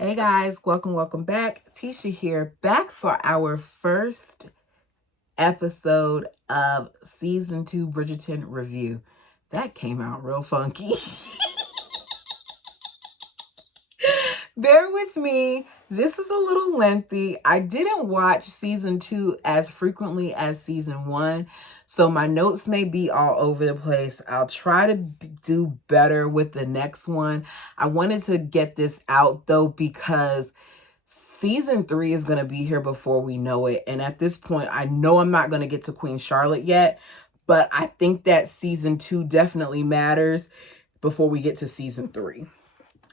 Hey guys, welcome back. Tisha here, back for our first episode of season 2 Bridgerton review. That came out real funky. Bear with me. This is a little lengthy. I didn't watch season 2 as frequently as season 1, so my notes may be all over the place. I'll try to do better with the next one. I wanted to get this out though because season 3 is going to be here before we know it. And at this point, I know I'm not going to get to Queen Charlotte yet, but I think that season 2 definitely matters before we get to season 3.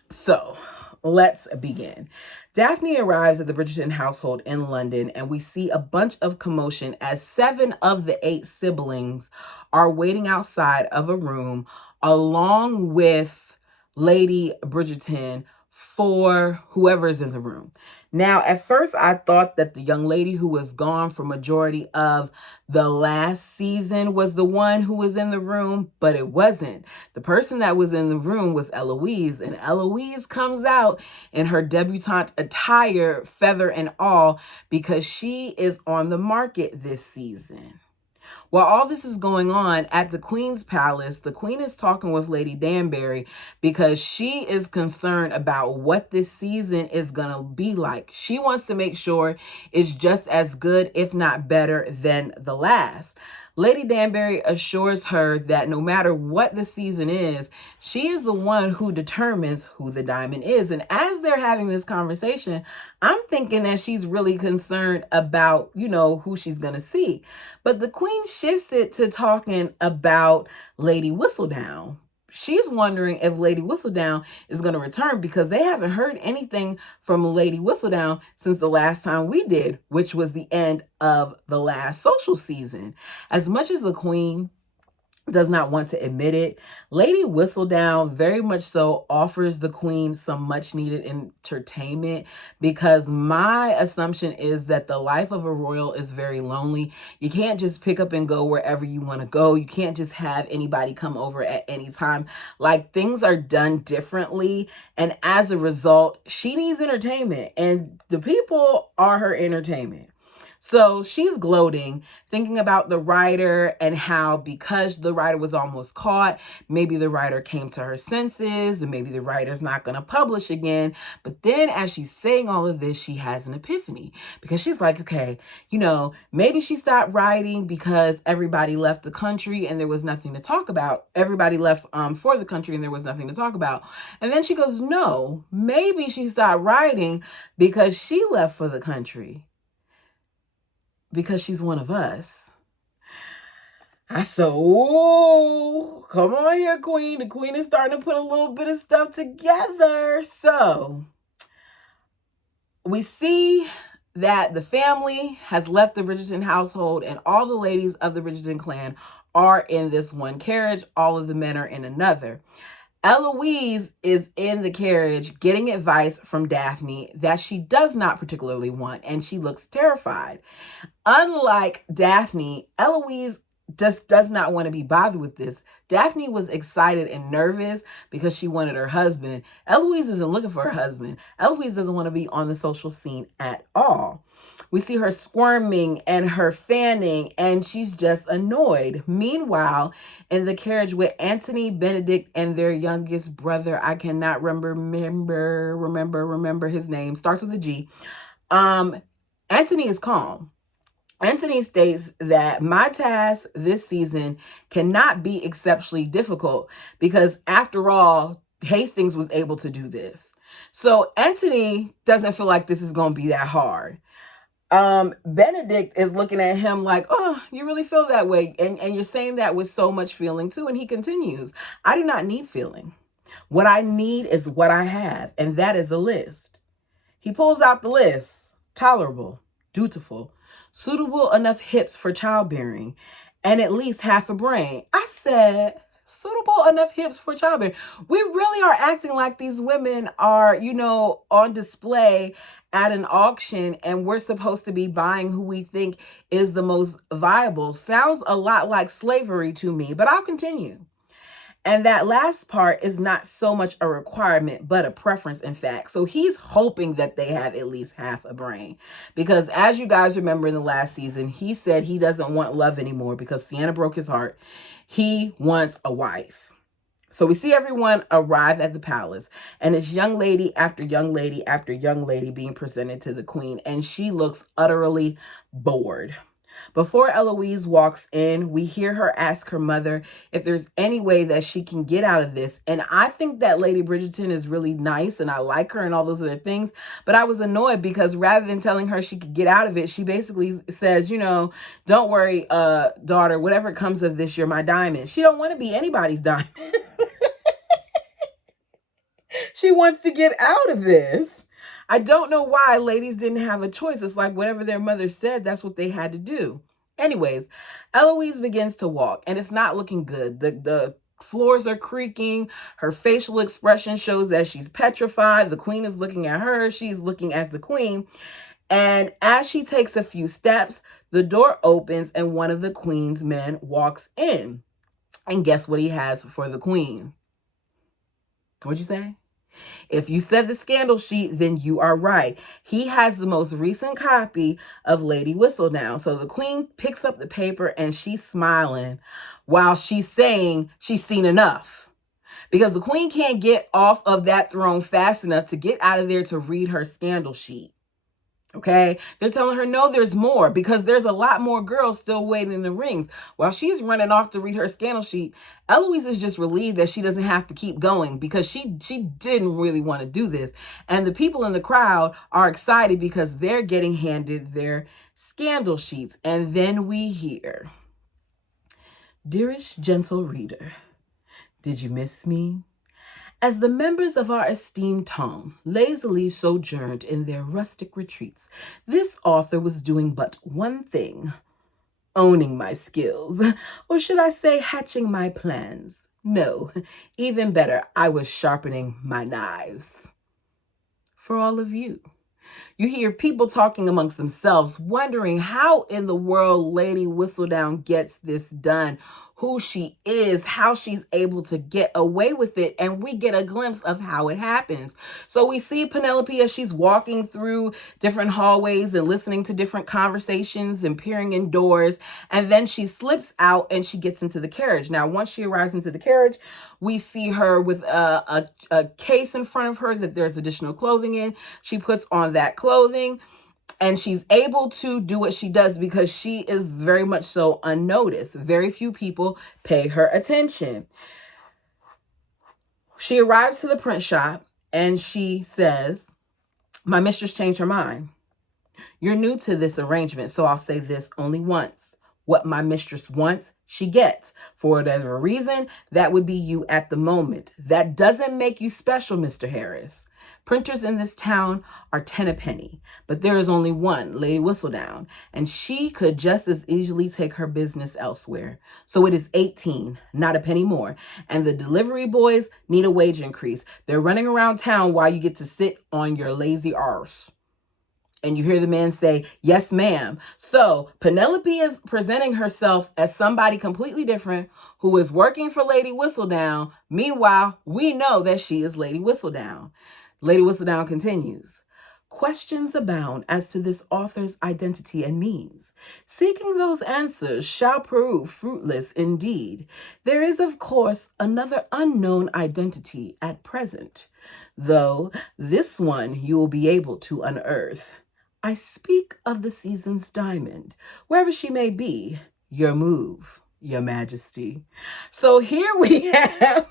So let's begin. Daphne arrives at the Bridgerton household in London, and we see a bunch of commotion as 7 of the 8 siblings are waiting outside of a room along with Lady Bridgerton for whoever's in the room. Now, at first, I thought that the young lady who was gone for majority of the last season was the one who was in the room, but it wasn't. The person that was in the room was Eloise, and Eloise comes out in her debutante attire, feather and all, because she is on the market this season. While all this is going on at the Queen's Palace, the Queen is talking with Lady Danbury because she is concerned about what this season is going to be like. She wants to make sure it's just as good, if not better, than the last. Lady Danbury assures her that no matter what the season is, she is the one who determines who the diamond is. And as they're having this conversation, I'm thinking that she's really concerned about, who she's going to see. But the Queen shifts it to talking about Lady Whistledown. She's wondering if Lady Whistledown is going to return because they haven't heard anything from Lady Whistledown since the last time we did, which was the end of the last social season. As much as the Queen does not want to admit it, Lady Whistledown very much so offers the Queen some much needed entertainment, because my assumption is that the life of a royal is very lonely. You can't just pick up and go wherever you want to go. You can't just have anybody come over at any time. Like, things are done differently, and as a result, she needs entertainment, and the people are her entertainment. So she's gloating, thinking about the writer and how because the writer was almost caught, maybe the writer came to her senses and maybe the writer's not going to publish again. But then as she's saying all of this, she has an epiphany because she's like, okay, maybe she stopped writing because everybody left the country and there was nothing to talk about. Everybody left for the country and there was nothing to talk about. And then she goes, no, maybe she stopped writing because she left for the country, because she's one of us. I said, oh, come on here, Queen. The Queen is starting to put a little bit of stuff together. So we see that the family has left the Bridgerton household and all the ladies of the Bridgerton clan are in this one carriage. All of the men are in another. Eloise is in the carriage getting advice from Daphne that she does not particularly want, and she looks terrified. Unlike Daphne, Eloise just does not want to be bothered with this. Daphne was excited and nervous because she wanted her husband. Eloise isn't looking for her husband. Eloise doesn't want to be on the social scene at all. We see her squirming and her fanning, and she's just annoyed. Meanwhile, in the carriage with Anthony, Benedict, and their youngest brother, I cannot remember his name, starts with a G. Anthony is calm. Anthony states that my task this season cannot be exceptionally difficult because, after all, Hastings was able to do this. So Anthony doesn't feel like this is going to be that hard. Benedict is looking at him like, oh, you really feel that way. And you're saying that with so much feeling too. And he continues, I do not need feeling. What I need is what I have. And that is a list. He pulls out the list. Tolerable, dutiful, suitable enough hips for childbearing, and at least half a brain. I said, suitable enough hips for childbearing. We really are acting like these women are, on display at an auction, and we're supposed to be buying who we think is the most viable. Sounds a lot like slavery to me, but I'll continue. And that last part is not so much a requirement, but a preference, in fact. So he's hoping that they have at least half a brain. Because as you guys remember in the last season, he said he doesn't want love anymore because Sienna broke his heart. He wants a wife. So we see everyone arrive at the palace, and it's young lady after young lady after young lady being presented to the queen, and she looks utterly bored. Before Eloise walks in, we hear her ask her mother if there's any way that she can get out of this. And I think that Lady Bridgerton is really nice and I like her and all those other things. But I was annoyed because rather than telling her she could get out of it, she basically says, you know, don't worry, daughter, whatever comes of this, you're my diamond. She don't want to be anybody's diamond. She wants to get out of this. I don't know why ladies didn't have a choice. It's like whatever their mother said, that's what they had to do. Anyways, Eloise begins to walk, and it's not looking good. The floors are creaking. Her facial expression shows that she's petrified. The queen is looking at her. She's looking at the queen. And as she takes a few steps, the door opens and one of the queen's men walks in. And guess what he has for the queen? What'd you say? If you said the scandal sheet, then you are right. He has the most recent copy of Lady Whistledown. So the queen picks up the paper and she's smiling while she's saying she's seen enough. Because the queen can't get off of that throne fast enough to get out of there to read her scandal sheet. Okay, they're telling her, no, there's more, because there's a lot more girls still waiting in the rings. While she's running off to read her scandal sheet, Eloise is just relieved that she doesn't have to keep going because she didn't really want to do this. And the people in the crowd are excited because they're getting handed their scandal sheets. And then we hear, dearest gentle reader, did you miss me? As the members of our esteemed tome lazily sojourned in their rustic retreats, this author was doing but one thing, owning my skills, or should I say hatching my plans. No, even better, I was sharpening my knives. For all of you. You hear people talking amongst themselves, wondering how in the world Lady Whistledown gets this done, who she is, how she's able to get away with it, and we get a glimpse of how it happens. So we see Penelope as she's walking through different hallways and listening to different conversations and peering in doors, and then she slips out and she gets into the carriage. Now, once she arrives into the carriage, we see her with a case in front of her that there's additional clothing in. She puts on that clothing and she's able to do what she does because she is very much so unnoticed. Very few people pay her attention. She arrives to the print shop and she says, my mistress changed her mind. You're new to this arrangement, so I'll say this only once. What my mistress wants, she gets. For whatever reason, that would be you at the moment. That doesn't make you special, Mr. Harris. Printers in this town are 10 a penny, but there is only one, Lady Whistledown, and she could just as easily take her business elsewhere. So it is 18, not a penny more. And the delivery boys need a wage increase. They're running around town while you get to sit on your lazy arse. And you hear the man say, yes, ma'am. So Penelope is presenting herself as somebody completely different who is working for Lady Whistledown. Meanwhile, we know that she is Lady Whistledown. Lady Whistledown continues. Questions abound as to this author's identity and means. Seeking those answers shall prove fruitless indeed. There is, of course, another unknown identity at present, though this one you will be able to unearth. I speak of the season's diamond, wherever she may be. Your move, Your Majesty. So here we have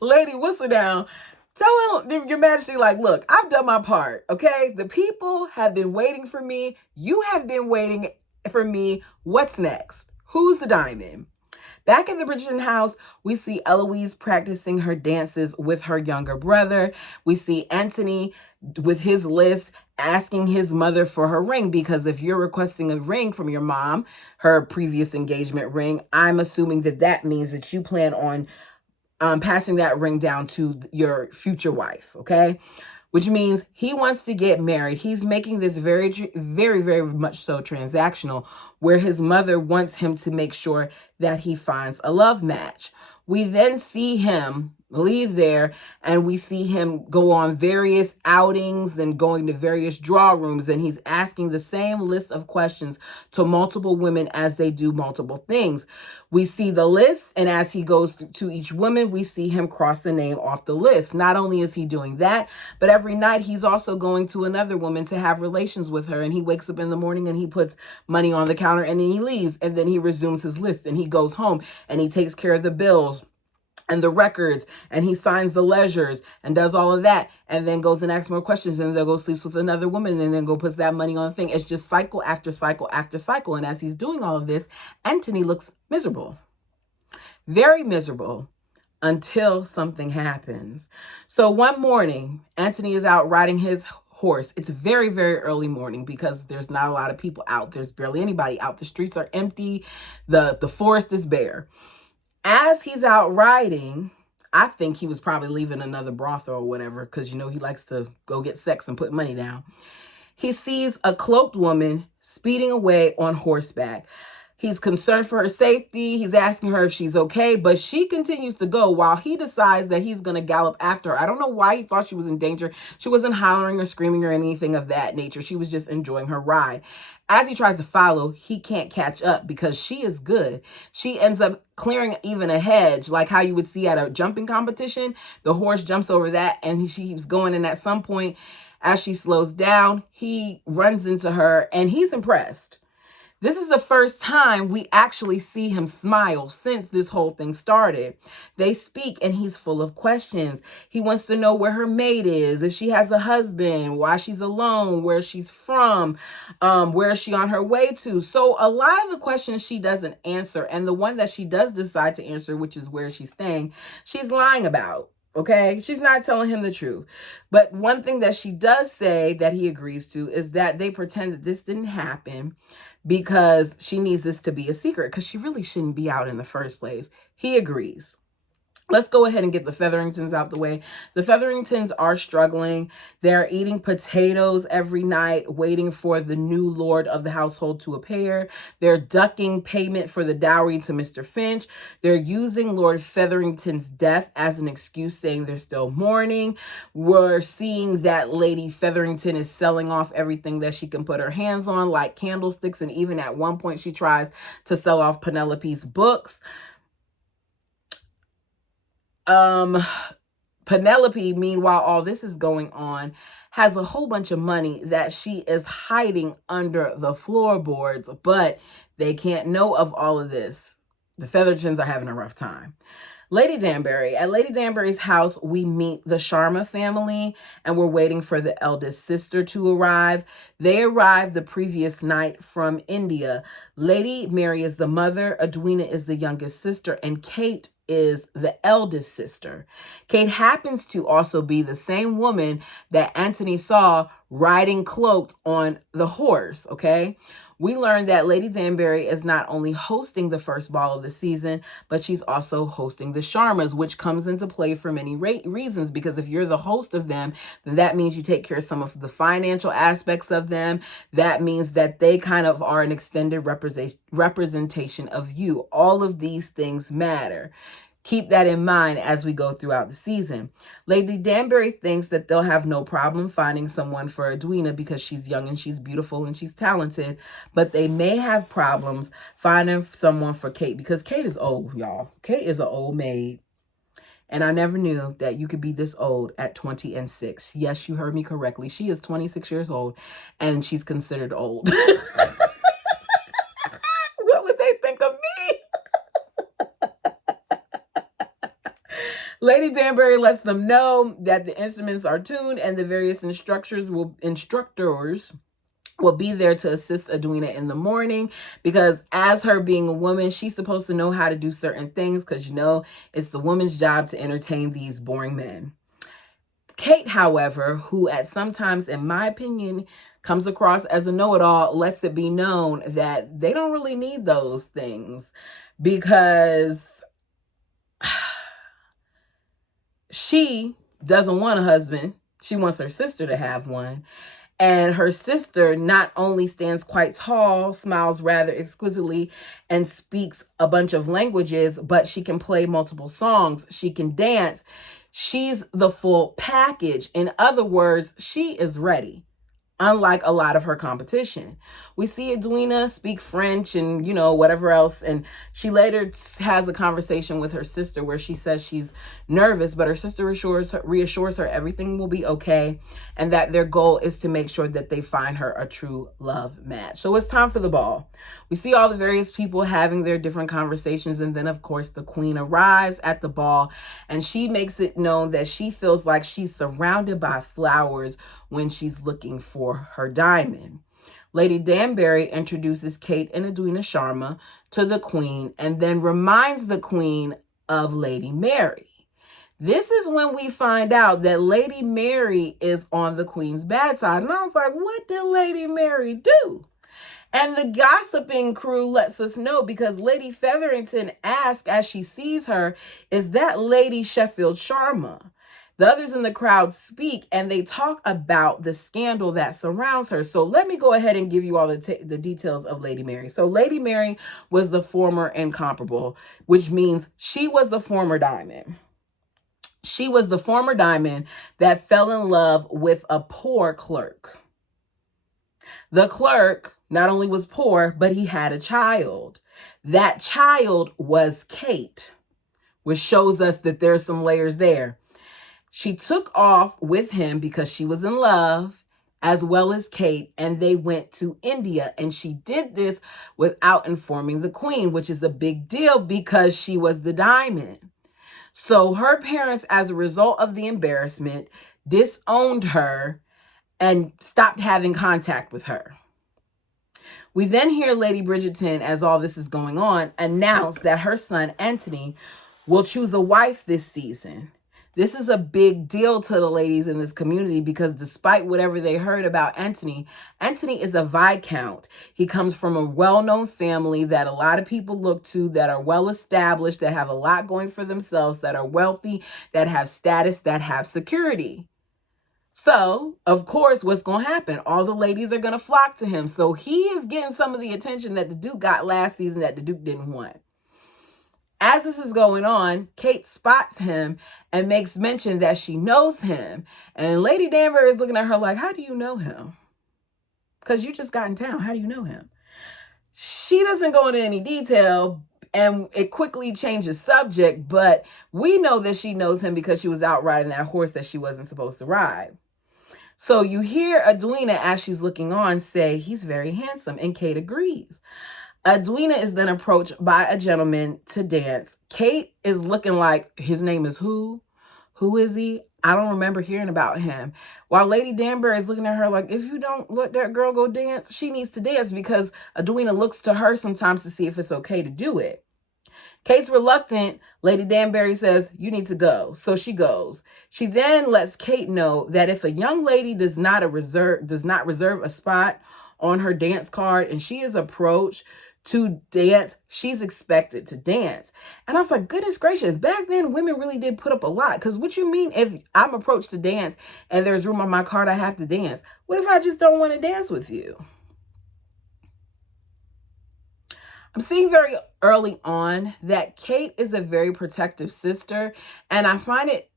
Lady Whistledown tell Your Majesty, like, look, I've done my part, okay? The people have been waiting for me. You have been waiting for me. What's next? Who's the diamond? Back in the Bridgerton house, we see Eloise practicing her dances with her younger brother. We see Anthony with his list asking his mother for her ring, because if you're requesting a ring from your mom, her previous engagement ring, I'm assuming that that means that you plan on passing that ring down to your future wife, okay? which means he wants to get married. He's making this very, very, very much so transactional, where his mother wants him to make sure that he finds a love match. We then see him leave there, and we see him go on various outings and going to various draw rooms, and he's asking the same list of questions to multiple women as they do multiple things. We see the list, and as he goes to each woman, we see him cross the name off the list. Not only is he doing that, but every night he's also going to another woman to have relations with her, and he wakes up in the morning and he puts money on the counter, and then he leaves, and then he resumes his list, and he goes home and he takes care of the bills and the records, and he signs the ledgers and does all of that, and then goes and asks more questions, and then go sleeps with another woman, and then go puts that money on the thing. It's just cycle after cycle after cycle. And as he's doing all of this, Anthony looks miserable, very miserable, until something happens. So one morning, Anthony is out riding his horse. It's very, very early morning because there's not a lot of people out. There's barely anybody out. The streets are empty. The forest is bare. As he's out riding, I think he was probably leaving another brothel or whatever, because, you know, he likes to go get sex and put money down. He sees a cloaked woman speeding away on horseback. He's concerned for her safety. He's asking her if she's okay, but she continues to go while he decides that he's going to gallop after her. I don't know why he thought she was in danger. She wasn't hollering or screaming or anything of that nature. She was just enjoying her ride. As he tries to follow, he can't catch up because she is good. She ends up clearing even a hedge, like how you would see at a jumping competition. The horse jumps over that, and she keeps going. And at some point, as she slows down, he runs into her, and he's impressed. This is the first time we actually see him smile since this whole thing started. They speak, and he's full of questions. He wants to know where her mate is, if she has a husband, why she's alone, where she's from, where is she on her way to. So a lot of the questions she doesn't answer, and the one that she does decide to answer, which is where she's staying, she's lying about. Okay, she's not telling him the truth. But one thing that she does say that he agrees to is that they pretend that this didn't happen because she needs this to be a secret, because she really shouldn't be out in the first place. He agrees. Let's go ahead and get the Featheringtons out the way. The Featheringtons are struggling. They're eating potatoes every night, waiting for the new lord of the household to appear. They're ducking payment for the dowry to Mr. Finch. They're using Lord Featherington's death as an excuse, saying they're still mourning. We're seeing that Lady Featherington is selling off everything that she can put her hands on, like candlesticks, and even at one point she tries to sell off Penelope's books. Penelope, meanwhile, all this is going on, has a whole bunch of money that she is hiding under the floorboards, but they can't know of all of this. The Feathertons are having a rough time. Lady Danbury. At Lady Danbury's house, we meet the Sharma family, and we're waiting for the eldest sister to arrive. They arrived the previous night from India. Lady Mary is the mother, Edwina is the youngest sister, and Kate is the eldest sister. Kate happens to also be the same woman that Anthony saw riding cloaked on the horse, okay? We learned that Lady Danbury is not only hosting the first ball of the season, but she's also hosting the Sharmas, which comes into play for many reasons, because if you're the host of them, then that means you take care of some of the financial aspects of them. That means that they kind of are an extended representation of you. All of these things matter. Keep that in mind as we go throughout the season. Lady Danbury thinks that they'll have no problem finding someone for Edwina because she's young and she's beautiful and she's talented, but they may have problems finding someone for Kate because Kate is old, y'all. Kate is an old maid. And I never knew that you could be this old at 20 and 6. Yes, you heard me correctly. She is 26 years old and she's considered old. What would they think of me? Lady Danbury lets them know that the instruments are tuned and the various instructors will be there to assist Edwina in the morning, because as her being a woman, she's supposed to know how to do certain things, because, you know, it's the woman's job to entertain these boring men. Kate, however, who at sometimes, in my opinion, comes across as a know-it-all, lets it be known that they don't really need those things, because she doesn't want a husband She wants her sister to have one. And her sister not only stands quite tall, smiles rather exquisitely, and speaks a bunch of languages, but she can play multiple songs. She can dance. She's the full package. In other words, she is ready, unlike a lot of her competition. We see Edwina speak French and, whatever else. And she later has a conversation with her sister where she says she's nervous, but her sister reassures her everything will be okay, and that their goal is to make sure that they find her a true love match. So it's time for the ball. We see all the various people having their different conversations, and then of course the queen arrives at the ball, and she makes it known that she feels like she's surrounded by flowers when she's looking for her diamond. Lady Danbury introduces Kate and Edwina Sharma to the queen, and then reminds the queen of Lady Mary. This is when we find out that Lady Mary is on the queen's bad side. And I was like, what did Lady Mary do? And the gossiping crew lets us know, because Lady Featherington asks as she sees her, is that Lady Sheffield Sharma? The others in the crowd speak, and they talk about the scandal that surrounds her. So let me go ahead and give you all the details of Lady Mary. So Lady Mary was the former incomparable, which means she was the former diamond. She was the former diamond that fell in love with a poor clerk. The clerk not only was poor, but he had a child. That child was Kate, which shows us that there's some layers there. She took off with him because she was in love, as well as Kate, and they went to India. And she did this without informing the queen, which is a big deal because she was the diamond. So her parents, as a result of the embarrassment, disowned her and stopped having contact with her. We then hear Lady Bridgerton, as all this is going on, announce that her son, Anthony, will choose a wife this season. This is a big deal to the ladies in this community because despite whatever they heard about Anthony, Anthony is a Viscount. He comes from a well-known family that a lot of people look to, that are well-established, that have a lot going for themselves, that are wealthy, that have status, that have security. So, of course, what's going to happen? All the ladies are going to flock to him. So he is getting some of the attention that the Duke got last season that the Duke didn't want. As this is going on, Kate spots him and makes mention that she knows him. And Lady Danbury is looking at her like, how do you know him? Because you just got in town. How do you know him? She doesn't go into any detail, and it quickly changes subject, but we know that she knows him because she was out riding that horse that she wasn't supposed to ride. So you hear Edwina, as she's looking on, say, he's very handsome, and Kate agrees. Edwina is then approached by a gentleman to dance. Kate is looking like, his name is who? Who is he? I don't remember hearing about him. While Lady Danbury is looking at her like, if you don't let that girl go dance, she needs to dance, because Edwina looks to her sometimes to see if it's okay to do it. Kate's reluctant. Lady Danbury says, you need to go. So she goes. She then lets Kate know that if a young lady does not reserve a spot on her dance card and she is approached to dance, she's expected to dance. And I was like, goodness gracious, back then women really did put up a lot. Because what you mean if I'm approached to dance and there's room on my card, I have to dance? What if I just don't want to dance with you? I'm seeing very early on that Kate is a very protective sister. And I find it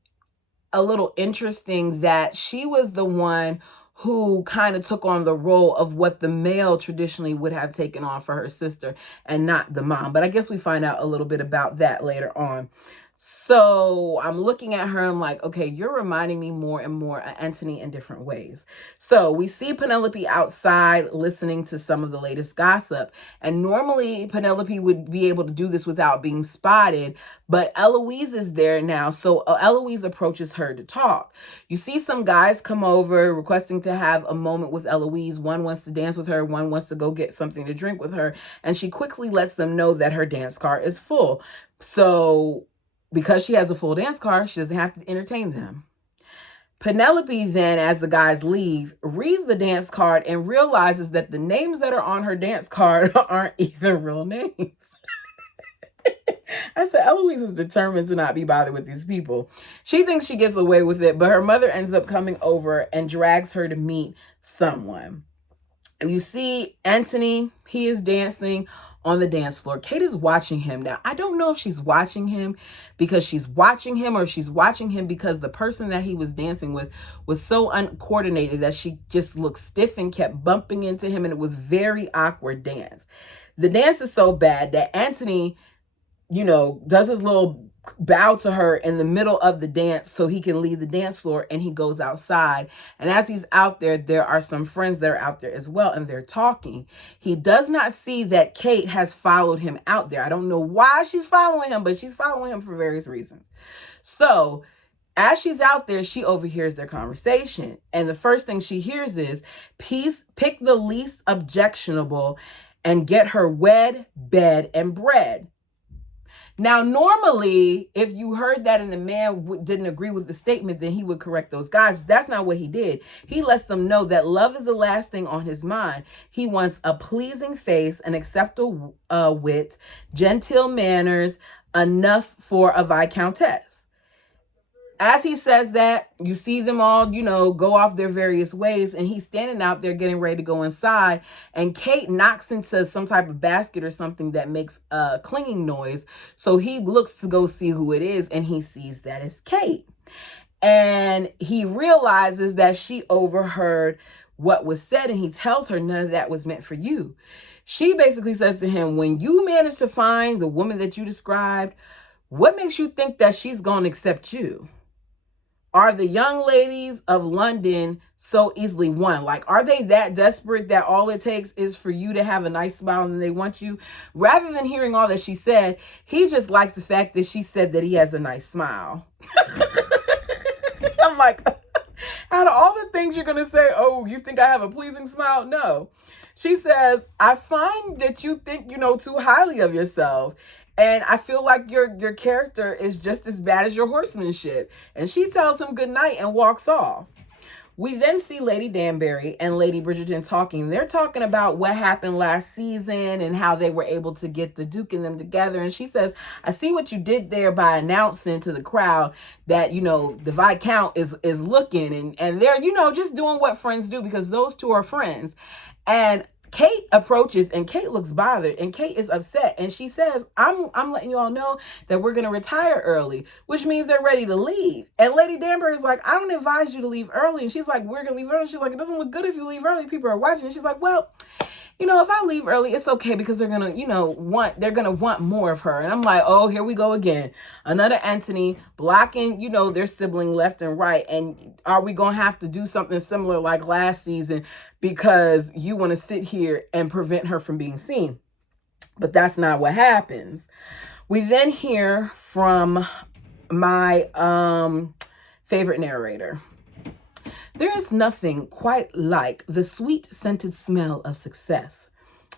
a little interesting that she was the one who kind of took on the role of what the male traditionally would have taken on for her sister and not the mom. But I guess we find out a little bit about that later on. So I'm looking at her, I'm like, okay, you're reminding me more and more of Anthony in different ways. So we see Penelope outside listening to some of the latest gossip. And normally Penelope would be able to do this without being spotted, but Eloise is there now. So Eloise approaches her to talk. You see some guys come over requesting to have a moment with Eloise. One wants to dance with her. One wants to go get something to drink with her. And she quickly lets them know that her dance card is full. So because she has a full dance card, she doesn't have to entertain them. Penelope then, as the guys leave, reads the dance card and realizes that the names that are on her dance card aren't even real names. I said, Eloise is determined to not be bothered with these people. She thinks she gets away with it, but her mother ends up coming over and drags her to meet someone. And you see Anthony, he is dancing on the dance floor. Kate is watching him. Now, I don't know if she's watching him because she's watching him, or if she's watching him because the person that he was dancing with was so uncoordinated that she just looked stiff and kept bumping into him, and it was very awkward dance. The dance is so bad that Anthony, does his little bow to her in the middle of the dance so he can leave the dance floor, and he goes outside. And as he's out there, there are some friends that are out there as well, and they're talking. He does not see that Kate has followed him out there. I don't know why she's following him, but she's following him for various reasons. So as she's out there, she overhears their conversation. And the first thing she hears is, pick the least objectionable and get her wed, bed, and bread. Now, normally, if you heard that and the man didn't agree with the statement, then he would correct those guys. That's not what he did. He lets them know that love is the last thing on his mind. He wants a pleasing face, an acceptable wit, genteel manners, enough for a viscountess. As he says that, you see them all, go off their various ways, and he's standing out there getting ready to go inside, and Kate knocks into some type of basket or something that makes a clinging noise. So he looks to go see who it is, and he sees that it's Kate. And he realizes that she overheard what was said, and he tells her none of that was meant for you. She basically says to him, when you manage to find the woman that you described, what makes you think that she's going to accept you? Are the young ladies of London so easily won? Like, are they that desperate that all it takes is for you to have a nice smile and they want you? Rather than hearing all that she said, he just likes the fact that she said that he has a nice smile. I'm like, out of all the things you're going to say, oh, you think I have a pleasing smile? No. She says, I find that you think, too highly of yourself. And I feel like your character is just as bad as your horsemanship. And she tells him good night and walks off. We then see Lady Danbury and Lady Bridgerton talking. They're talking about what happened last season and how they were able to get the Duke and them together. And she says, I see what you did there by announcing to the crowd that, the Viscount is looking. And they're, just doing what friends do, because those two are friends. And Kate approaches, and Kate looks bothered, and Kate is upset, and she says, I'm letting you all know that we're going to retire early, which means they're ready to leave. And Lady Danbury is like, I don't advise you to leave early. And she's like, we're going to leave early. She's like, it doesn't look good if you leave early. People are watching. And she's like, well, if I leave early, it's okay, because they're going to, they're going to want more of her. And I'm like, oh, here we go again. Another Anthony blocking, their sibling left and right. And are we going to have to do something similar like last season because you want to sit here and prevent her from being seen? But that's not what happens. We then hear from my favorite narrator. There is nothing quite like the sweet-scented smell of success.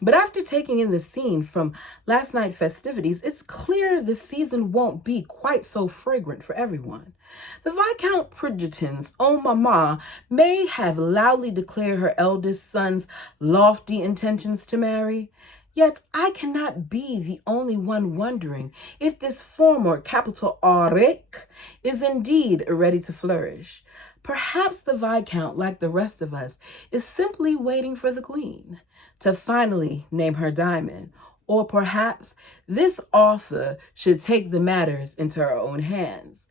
But after taking in the scene from last night's festivities, it's clear the season won't be quite so fragrant for everyone. The Viscount Bridgerton's own mamma may have loudly declared her eldest son's lofty intentions to marry, yet I cannot be the only one wondering if this former capital Rake is indeed ready to flourish. Perhaps the Viscount, like the rest of us, is simply waiting for the Queen to finally name her diamond. Or perhaps this author should take the matters into her own hands.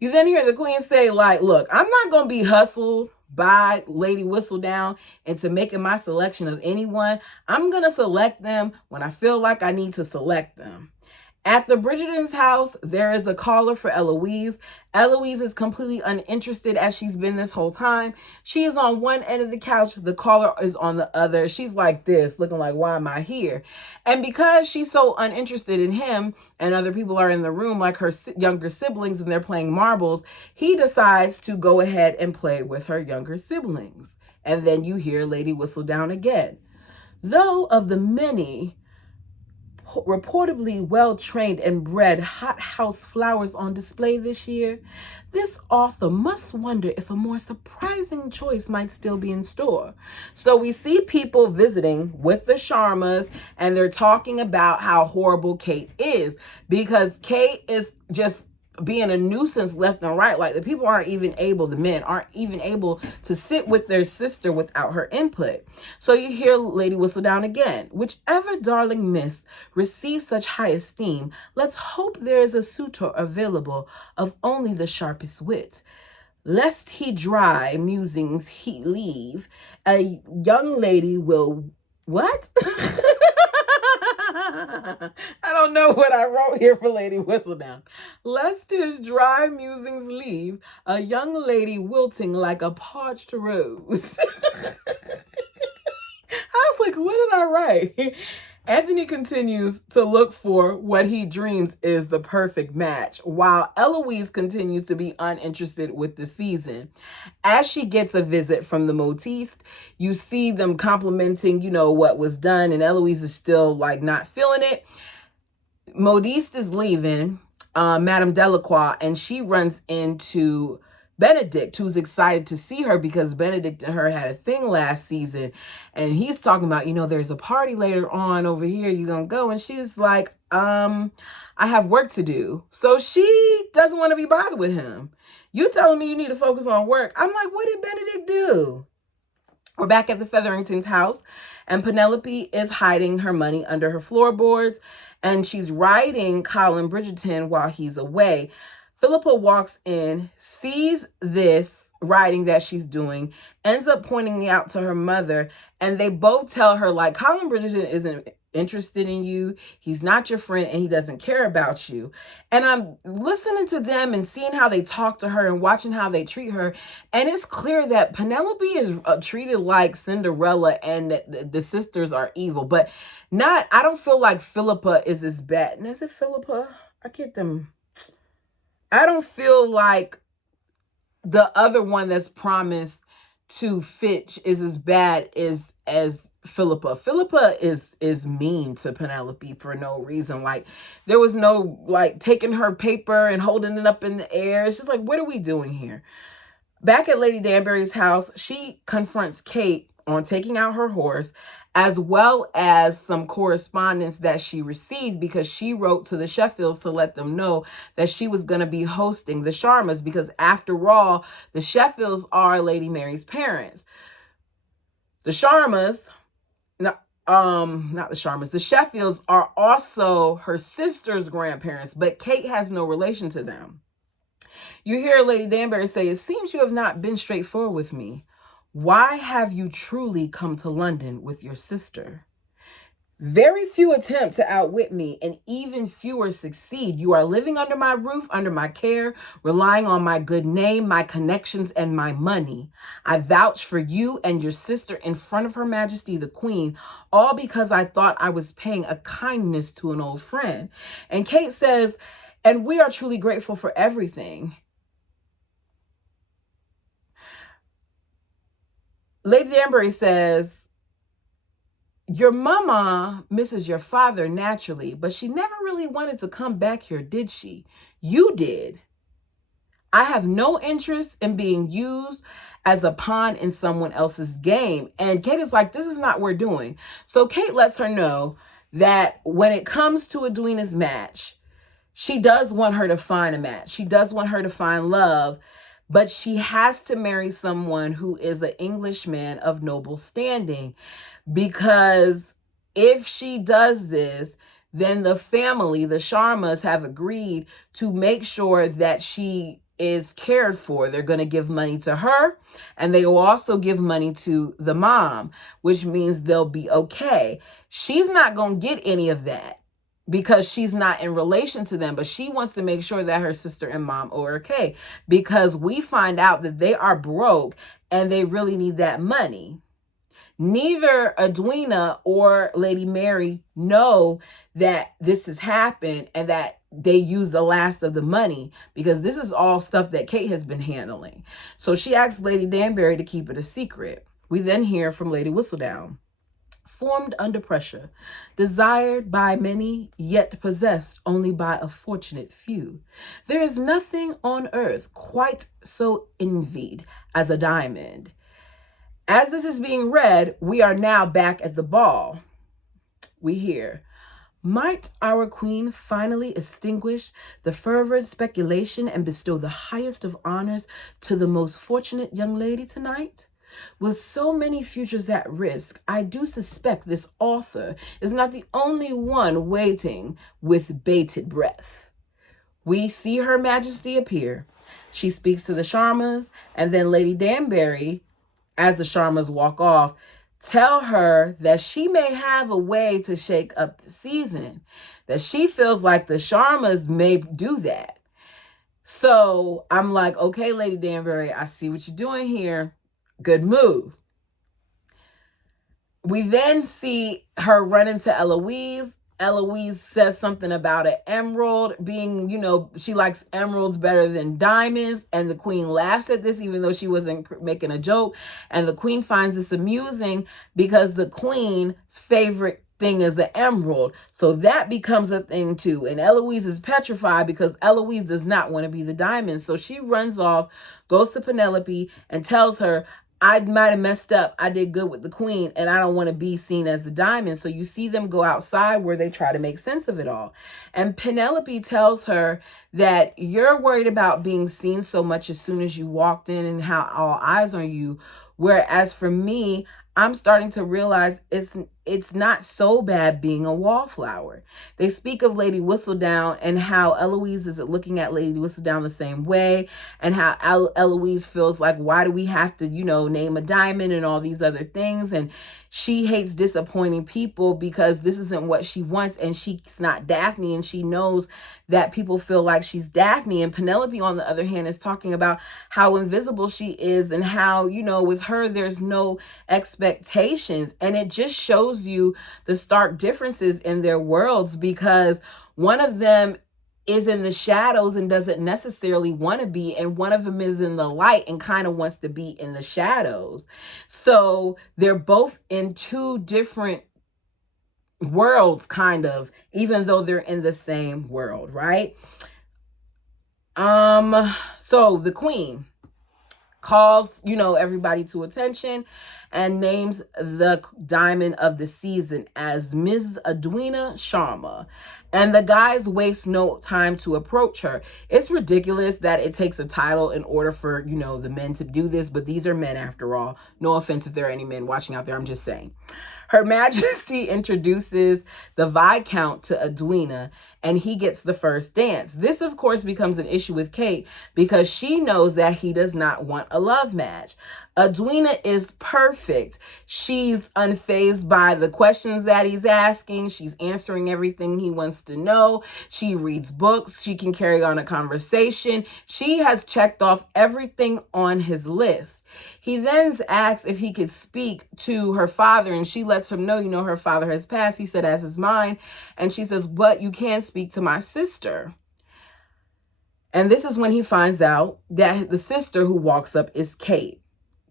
You then hear the Queen say, look, I'm not going to be hustled by Lady Whistledown into making my selection of anyone. I'm going to select them when I feel like I need to select them. At the Bridgerton's house, there is a caller for Eloise. Eloise is completely uninterested, as she's been this whole time. She is on one end of the couch. The caller is on the other. She's like this, looking like, why am I here? And because she's so uninterested in him and other people are in the room, like her younger siblings, and they're playing marbles, he decides to go ahead and play with her younger siblings. And then you hear Lady Whistledown again. Though of the many reportedly well-trained and bred hothouse flowers on display this year, this author must wonder if a more surprising choice might still be in store. So we see people visiting with the Sharmas, and they're talking about how horrible Kate is, because Kate is just being a nuisance left and right. Like, the people aren't even able, the men aren't even able to sit with their sister without her input. So you hear Lady Whistledown again. Whichever darling miss receives such high esteem, let's hope there is a suitor available of only the sharpest wit. Lest he dry musings he leave, a young lady will what? I don't know what I wrote here for Lady Whistledown. Lest his dry musings leave, a young lady wilting like a parched rose. I was like, what did I write? Anthony continues to look for what he dreams is the perfect match, while Eloise continues to be uninterested with the season. As she gets a visit from the Modiste, you see them complimenting, what was done, and Eloise is still like not feeling it. Modiste is leaving, Madame Delacroix, and she runs into Benedict, who's excited to see her because Benedict and her had a thing last season. And he's talking about, there's a party later on over here. You gonna go? And she's like, I have work to do. So she doesn't want to be bothered with him. You telling me you need to focus on work. I'm like, what did Benedict do? We're back at the Featheringtons' house, and Penelope is hiding her money under her floorboards, and she's writing Colin Bridgerton while he's away. Philippa walks in, sees this writing that she's doing, ends up pointing it out to her mother, and they both tell her, like, Colin Bridgerton isn't interested in you, he's not your friend, and he doesn't care about you. And I'm listening to them and seeing how they talk to her and watching how they treat her, and it's clear that Penelope is treated like Cinderella and that the sisters are evil, but I don't feel like Philippa is as bad. And is it Philippa? I get them. I don't feel like the other one that's promised to Fitch is as bad as Philippa. Philippa is mean to Penelope for no reason. Like, there was no, like, taking her paper and holding it up in the air. It's just like, what are we doing here? Back at Lady Danbury's house, she confronts Kate on taking out her horse, as well as some correspondence that she received, because she wrote to the Sheffields to let them know that she was going to be hosting the Sharmas, because after all, the Sheffields are Lady Mary's parents. The Sharmas, not the Sharmas, the Sheffields are also her sister's grandparents, but Kate has no relation to them. You hear Lady Danbury say, "It seems you have not been straightforward with me. Why have you truly come to London with your sister? Very few attempt to outwit me, and even fewer succeed. You are living under my roof, under my care, relying on my good name, my connections, and my money. I vouch for you and your sister in front of Her Majesty the Queen, all because I thought I was paying a kindness to an old friend." And Kate says, "And we are truly grateful for everything." Lady Danbury says, "Your mama misses your father naturally, but she never really wanted to come back here, did she? You did. I have no interest in being used as a pawn in someone else's game." And Kate is like, this is not what we're doing. So Kate lets her know that when it comes to Edwina's match, she does want her to find a match. She does want her to find love, but she has to marry someone who is an Englishman of noble standing, because if she does this, then the family, the Sharmas, have agreed to make sure that she is cared for. They're going to give money to her, and they will also give money to the mom, which means they'll be okay. She's not going to get any of that because she's not in relation to them, but she wants to make sure that her sister and mom are okay, because we find out that they are broke and they really need that money. Neither Edwina or Lady Mary know that this has happened and that they use the last of the money, because this is all stuff that Kate has been handling. So she asks Lady Danbury to keep it a secret. We then hear from Lady Whistledown. formed under pressure, desired by many, yet possessed only by a fortunate few. There is nothing on earth quite so envied as a diamond. As this is being read, we are now back at the ball. We hear, might our queen finally extinguish the fervid speculation and bestow the highest of honors to the most fortunate young lady tonight? With so many futures at risk, I do suspect this author is not the only one waiting with bated breath. We see Her Majesty appear. She speaks to the Sharmas, and then Lady Danbury, as the Sharmas walk off, tell her that she may have a way to shake up the season, that she feels like the Sharmas may do that. So I'm like, okay, Lady Danbury, I see what you're doing here. Good move. We then see her run into Eloise. Eloise says something about an emerald being, she likes emeralds better than diamonds. And the queen laughs at this, even though she wasn't making a joke. And the queen finds this amusing because the queen's favorite thing is the emerald. So that becomes a thing too. And Eloise is petrified because Eloise does not want to be the diamond. So she runs off, goes to Penelope and tells her, I might have messed up. I did good with the queen and I don't want to be seen as the diamond. So you see them go outside where they try to make sense of it all. And Penelope tells her that you're worried about being seen so much as soon as you walked in and how all eyes on you. Whereas for me, I'm starting to realize it's not so bad being a wallflower. They speak of Lady Whistledown and how Eloise is looking at Lady Whistledown the same way, and how Eloise feels like, why do we have to, name a diamond and all these other things? And she hates disappointing people because this isn't what she wants, and she's not Daphne, and she knows that people feel like she's Daphne. And Penelope, on the other hand, is talking about how invisible she is and how, with her, there's no expectations. And it just shows you the stark differences in their worlds, because one of them is in the shadows and doesn't necessarily want to be, and one of them is in the light and kind of wants to be in the shadows. So they're both in two different worlds, kind of, even though they're in the same world, right? So the queen calls, everybody to attention and names the diamond of the season as Ms. Edwina Sharma. And the guys waste no time to approach her. It's ridiculous that it takes a title in order for, the men to do this, but these are men after all. No offense if there are any men watching out there, I'm just saying. Her Majesty introduces the Viscount to Edwina, and he gets the first dance. This, of course, becomes an issue with Kate because she knows that he does not want a love match. Edwina is perfect. She's unfazed by the questions that he's asking. She's answering everything he wants to know. She reads books. She can carry on a conversation. She has checked off everything on his list. He then asks if he could speak to her father, and she lets him know, her father has passed. He said, as is mine. And she says, but you can speak to my sister. And this is when he finds out that the sister who walks up is Kate.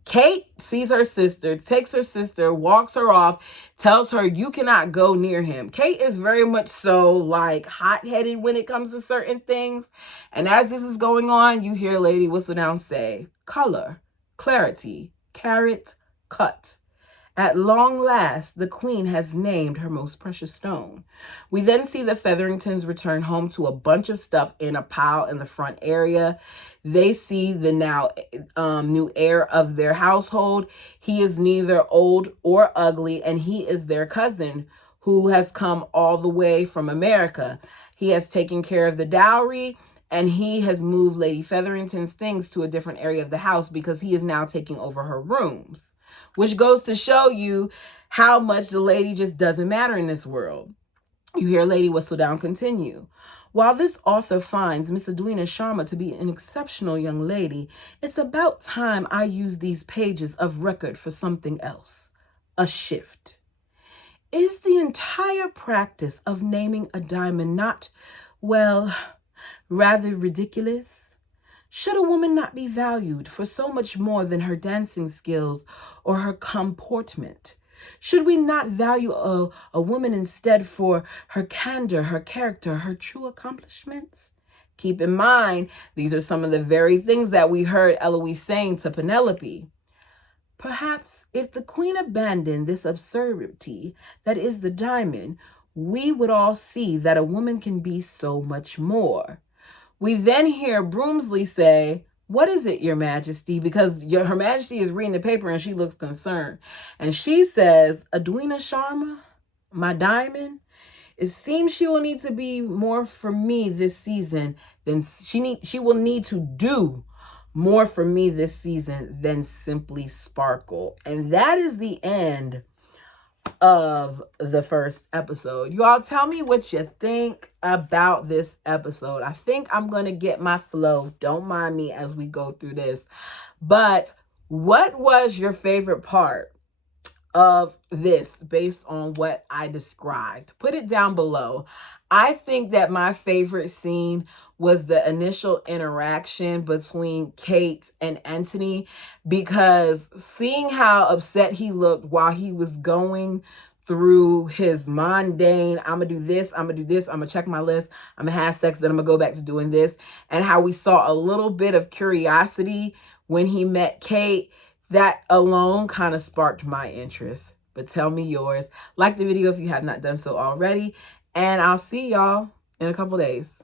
Kate sees her sister, takes her sister, walks her off, tells her you cannot go near him. Kate is very much so like hot-headed when it comes to certain things. And as this is going on, you hear Lady Whistledown say, color, clarity, carrot, cut. At long last, the queen has named her most precious stone. We then see the Featheringtons return home to a bunch of stuff in a pile in the front area. They see the now new heir of their household. He is neither old or ugly, and he is their cousin who has come all the way from America. He has taken care of the dowry, and he has moved Lady Featherington's things to a different area of the house because he is now taking over her rooms. Which goes to show you how much the lady just doesn't matter in this world. You hear Lady Whistledown continue. While this author finds Miss Edwina Sharma to be an exceptional young lady, it's about time I use these pages of record for something else. A shift. Is the entire practice of naming a diamond not, well, rather ridiculous? Should a woman not be valued for so much more than her dancing skills or her comportment? Should we not value a woman instead for her candor, her character, her true accomplishments? Keep in mind, these are some of the very things that we heard Eloise saying to Penelope. Perhaps if the queen abandoned this absurdity that is the diamond, we would all see that a woman can be so much more. We then hear Broomsley say, "What is it, Your Majesty?" Because Her Majesty is reading the paper and she looks concerned. And she says, "Edwina Sharma, my diamond, it seems she will need to be more for me this season than she will need to do more for me this season than simply sparkle." And that is the end of the first episode. You all tell me what you think about this episode. I think I'm going to get my flow. Don't mind me as we go through this. But what was your favorite part of this based on what I described? Put it down below. I think that my favorite scene was the initial interaction between Kate and Anthony, because seeing how upset he looked while he was going through his mundane, I'm gonna do this, I'm gonna do this, I'm gonna check my list, I'm gonna have sex, then I'm gonna go back to doing this, and how we saw a little bit of curiosity when he met Kate, that alone kind of sparked my interest. But tell me yours. Like the video if you have not done so already, and I'll see y'all in a couple days.